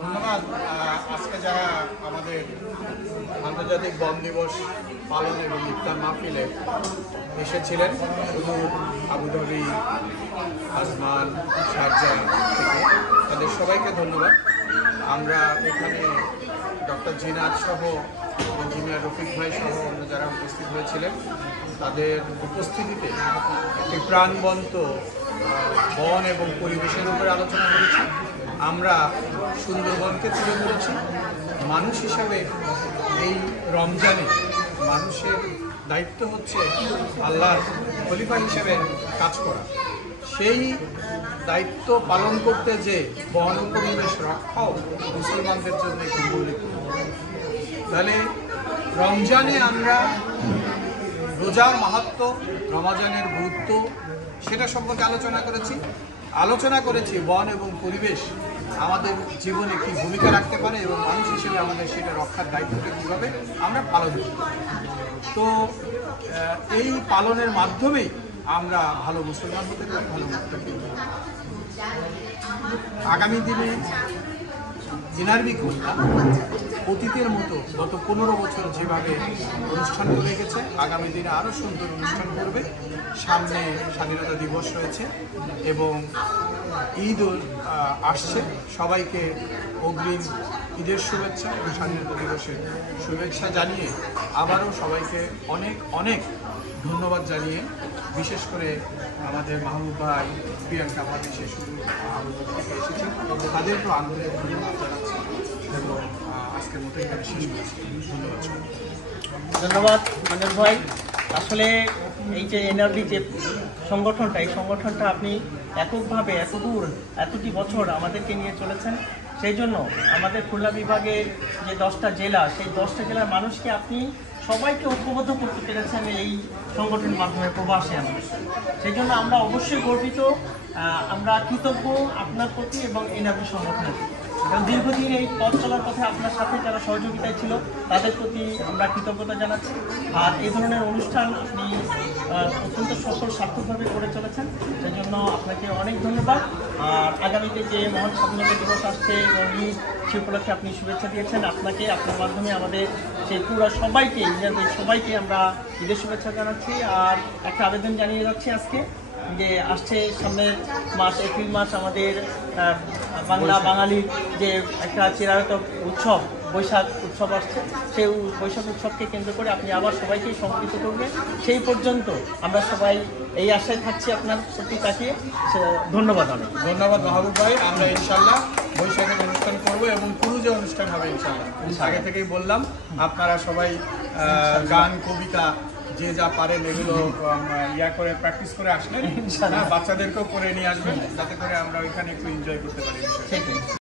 ধন্যবাদ। আজকে যারা আমাদের আন্তর্জাতিক বন দিবস পালন এবং ইফতার মাহফিলে এসেছিলেন, শুধু আবুধাবি, আজমান, শারজাহ থেকে, তাদের সবাইকে ধন্যবাদ। আমরা এখানে ডক্টর জিনাত সহ ইঞ্জিনিয়ার রফিক ভাই সহ অন্য যারা উপস্থিত হয়েছিলেন, তাদের উপস্থিতিতে একটি প্রাণবন্ত বন এবং পরিবেশের উপরে আলোচনা করেছি। আমরা সুন্দরবনকে তুলে ধরেছি। মানুষ হিসাবে এই রমজানে মানুষের দায়িত্ব হচ্ছে আল্লাহর খলিফা হিসেবে কাজ করা। সেই দায়িত্ব পালন করতে যে বন ও পরিবেশ রক্ষাও মুসলমানদের জন্য একটি মৌলিক। তাহলে রমজানে আমরা রোজার মাহাত্ম্য, রমজানের গুরুত্ব সেটা সম্পর্কে আলোচনা করেছি বন এবং পরিবেশ আমাদের জীবনে কী ভূমিকা রাখতে পারে এবং মানুষ হিসেবে আমাদের সেটা রক্ষার দায়িত্বটা কীভাবে আমরা পালন করি। তো এই পালনের মাধ্যমেই আমরা ভালো মুসলমান হতে পারি, ভালো মুত্তাকি। আগামী দিনে এনআরবি খুলনা অতীতের মতো গত 15 বছর যেভাবে অনুষ্ঠান করে গেছে, আগামী দিনে আরও সুন্দর অনুষ্ঠান করবে। সামনে স্বাধীনতা দিবস রয়েছে এবং ঈদ আসছে। সবাইকে অগ্রিম ঈদের শুভেচ্ছা এবং স্বাধীনতা দিবসের শুভেচ্ছা জানিয়ে আবারও সবাইকে অনেক অনেক ধন্যবাদ জানিয়ে, বিশেষ করে আমাদের মাহবুব ভাই, প্রিয়াঙ্কা ভাবি, সে শুধু থেকে এসেছেন, তাদেরকেও আন্তরিক ধন্যবাদ জানাচ্ছি এবং আজকের মতো এখানে শেষ করছি। ধন্যবাদ মনোজ ভাই। আসলে এই যে এনআরবি যে সংগঠনটা, এই সংগঠনটা আপনি এককভাবে এতদূর এতটি বছর আমাদেরকে নিয়ে চলেছেন। সেই জন্য আমাদের খুলনা বিভাগের যে 10টা জেলা, সেই 10টা জেলার মানুষকে আপনি সবাইকে ঐক্যবদ্ধ করতে পেরেছেন এই সংগঠনের মাধ্যমে, প্রবাসী মানুষ। সেই জন্য আমরা অবশ্যই গর্বিত, আমরা কৃতজ্ঞ আপনার প্রতি এবং এনআরবি সংগঠনের প্রতি। এবং দীর্ঘদিন এই পথ চলার পথে আপনার সাথে যারা সহযোগিতায় ছিল তাদের প্রতি আমরা কৃতজ্ঞতা জানাচ্ছি। আর এই ধরনের অনুষ্ঠান আপনি অত্যন্ত সফল সার্থকভাবে করে চলেছেন, সেই জন্য আপনাকে অনেক ধন্যবাদ। আর আগামীতে যে মহান স্বাধীনতা দিবস আসছে এবং ঈদ, সে উপলক্ষে আপনি শুভেচ্ছা দিয়েছেন। আপনাকে, আপনার মাধ্যমে আমাদের সেই পুরো সবাইকে, সবাইকে আমরা ঈদের শুভেচ্ছা জানাচ্ছি। আর একটা আবেদন জানিয়ে যাচ্ছি আজকে, যে আসছে সামনের মাস এপ্রিল মাস আমাদের বাঙালির যে একটা চিরায়ত উৎসব, বৈশাখ উৎসব আসছে। সেই বৈশাখ উৎসবকে কেন্দ্র করে আপনি আবার সবাইকেই সম্মিলিত করবেন। সেই পর্যন্ত আমরা সবাই এই আশায় থাকছি আপনার প্রতি তাকিয়ে। ধন্যবাদ। অনেক ধন্যবাদ মাহবুব ভাই। আমরা ইনশাল্লাহ বৈশাখের অনুষ্ঠান করবো এবং কুরুজে অনুষ্ঠান হবে ইনশাল্লাহ। আগে থেকেই বললাম, আপনারা সবাই গান, কবিতা যে যা পারেন এগুলো করে প্র্যাকটিস করে আসলেন, বাচ্চাদেরকেও করে নিয়ে আসবেন, যাতে করে আমরা ওইখানে একটু এনজয় করতে পারি বিষয়টা।